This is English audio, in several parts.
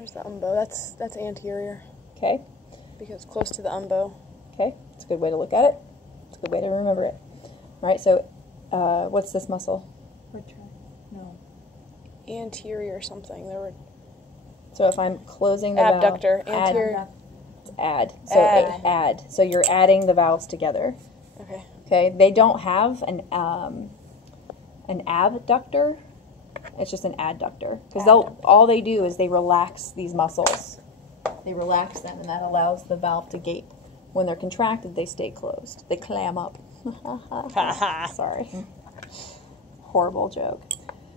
Where's the umbo? That's anterior. Okay. Because close to the umbo. Okay. It's a good way to look at it. It's a good way to remember it. All right. So, what's this muscle? No. Anterior something. There were. So if I'm closing the Abductor. valve, Anterior. add. So add. So you're adding the valves together. Okay. Okay. They don't have an abductor. It's just an adductor, because all they do is they relax these muscles. They relax them, and that allows the valve to gape. When they're contracted, they stay closed. They clam up. Sorry. Horrible joke.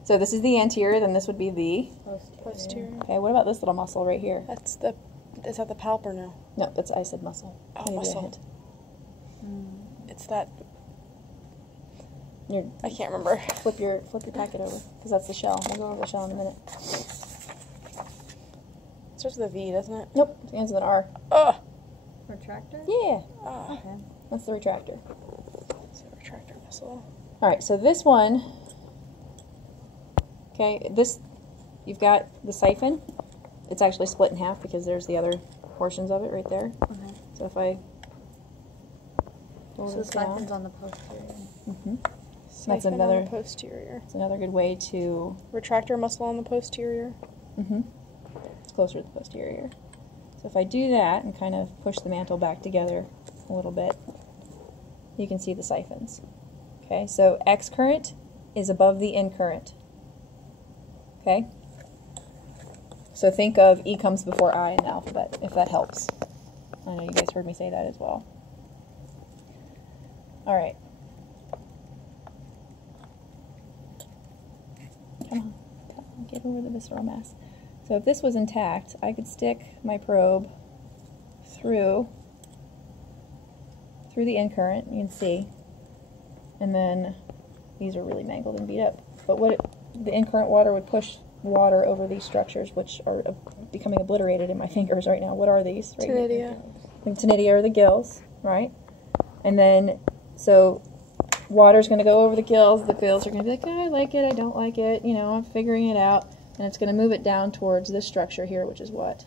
So this is the anterior, then this would be the Posterior. Okay, what about this little muscle right here? Is that the palp or no? No, that's, I said muscle. Oh, Maybe a muscle. hint. It's that. You're, I can't remember. flip your packet over, because that's the shell. We'll go over the shell in a minute. It starts with a V, doesn't it? Nope, it ends with an R. Ugh. Retractor? Yeah, Okay. that's the retractor. It's a retractor muscle. All right, so this one, okay, this, you've got the siphon. It's actually split in half because there's the other portions of it right there. Okay. So if I pull So the this down, siphon's on the posterior. that's Siphon another. on the posterior. It's another good way to. Retractor muscle on the posterior. It's closer to the posterior. So if I do that and kind of push the mantle back together a little bit, you can see the siphons. Okay, so X current is above the in current. Okay? So think of E comes before I in the alphabet, if that helps. I know you guys heard me say that as well. All right. Come on, get over the visceral mass. So if this was intact, I could stick my probe through the in current, you can see, and then these are really mangled and beat up. But the in current water would push water over these structures, which are becoming obliterated in my fingers right now. What are these? Right Tenidia. here? The tenidia are the gills, right? And then, so water's going to go over the gills are going to be like, oh, I like it, I don't like it, you know, I'm figuring it out. And it's going to move it down towards this structure here, which is what?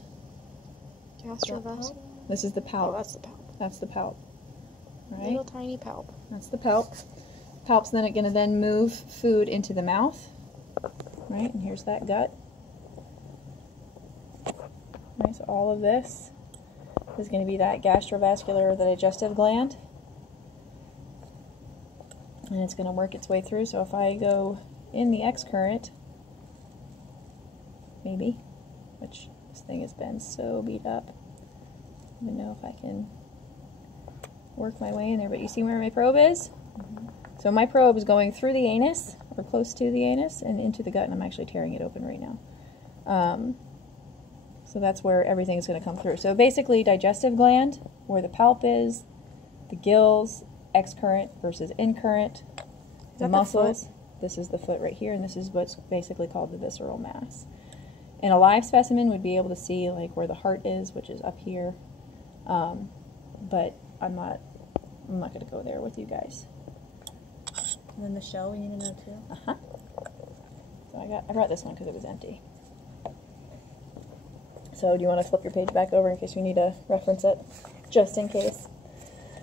Gastrovascular. This is the palp. Oh, that's the palp. That's the palp. Right? Little tiny palp. That's the palp. Palp's then going to then move food into the mouth. Right? And here's that gut. Right, so all of this is going to be that gastrovascular or the digestive gland. And it's going to work its way through. So if I go in the X current, maybe, which this thing has been so beat up, I don't even know if I can work my way in there, but you see where my probe is? So my probe is going through the anus, or close to the anus, and into the gut, and I'm actually tearing it open right now. So that's where everything is going to come through. So basically, digestive gland, where the palp is, the gills, X current versus in current, the muscles. This is the foot right here, and this is what's basically called the visceral mass. And a live specimen would be able to see like where the heart is, which is up here. But I'm not going to go there with you guys. And then the shell we need to know too. So I brought this one because it was empty. So do you want to flip your page back over in case you need to reference it, just in case?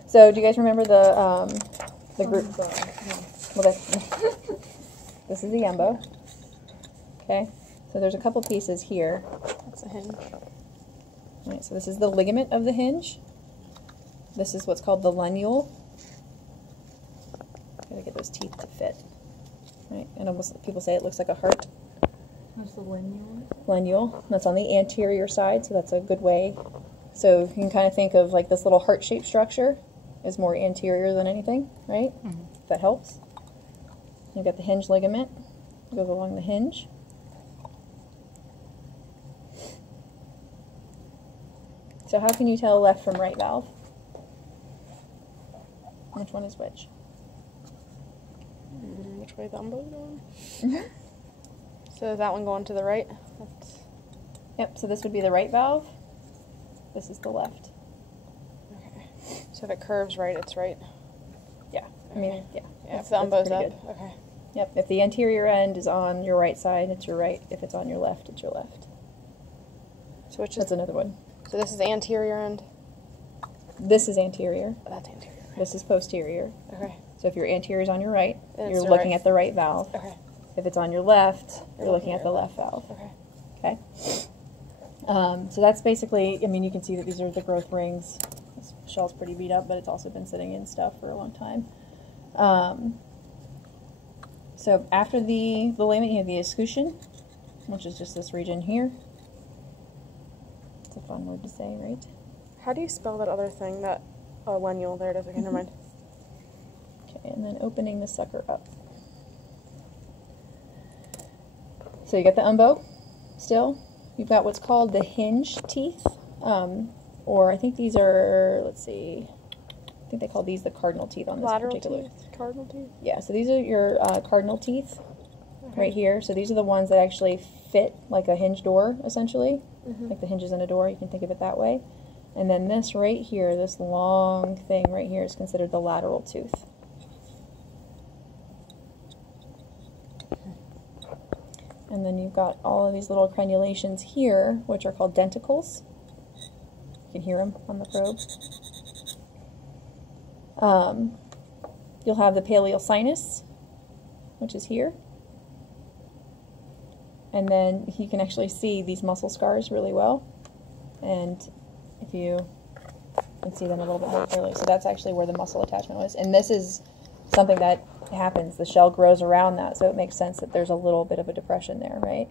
So do you guys remember the group? Well, this is the embo. Okay, so there's a couple pieces here. That's a hinge. Right, so this is the ligament of the hinge. This is what's called the lunule. Gotta get those teeth to fit. Right, and almost people say it looks like a heart. What's the lunule? Lunule. That's on the anterior side, so that's a good way. So you can kind of think of like this little heart-shaped structure is more anterior than anything, right? If that helps. You've got the hinge ligament. It goes along the hinge. So how can you tell left from right valve? Which one is which? Which way the umbo's going? So is that one going to the right? Yep, so this would be the right valve. This is the left. Okay. So if it curves right, it's right. Yeah. I mean, yeah. If the umbo's up. good. Okay. Yep, if the anterior end is on your right side, it's your right. If it's on your left, it's your left. So which is, That's another one. so this is the anterior end. This is anterior. That's anterior. This is posterior. Okay. So if your anterior is on your right, Then it's you're the looking right. at the right valve. Okay. If it's on your left, you're You're looking looking at the at left valve. Okay. Okay. So that's basically, I mean, you can see that these are the growth rings. This shell's pretty beat up, but it's also been sitting in stuff for a long time. So after the layment, you have the escutcheon, which is just this region here. It's a fun word to say, right? How do you spell that other thing? That lenule. There it is. Okay, never mind. Okay, and then opening the sucker up. So you got the umbo still. You've got what's called the hinge teeth, or I think these are, let's see, I think they call these the cardinal teeth on this Lateral particular. teeth, cardinal teeth. Yeah, so these are your cardinal teeth right here. So these are the ones that actually fit like a hinge door, essentially, like the hinges in a door. You can think of it that way. And then this right here, this long thing right here is considered the lateral tooth. And then you've got all of these little crenulations here, which are called denticles. You can hear them on the probe. You'll have the paleal sinus, which is here. And then you can actually see these muscle scars really well. And if you can see them a little bit more clearly. So that's actually where the muscle attachment was. And this is something that happens. The shell grows around that, so it makes sense that there's a little bit of a depression there, right?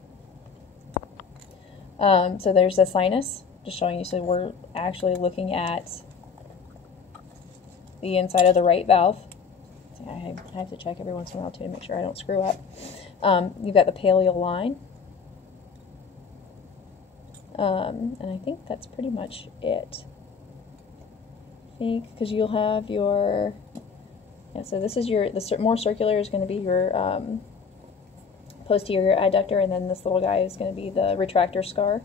So there's the sinus, just showing you. So we're actually looking at the inside of the right valve. I have to check every once in a while too to make sure I don't screw up. You've got the paleal line. And I think that's pretty much it. I think, because you'll have your, yeah, so this is your, the more circular is going to be your posterior adductor, and then this little guy is going to be the retractor scar.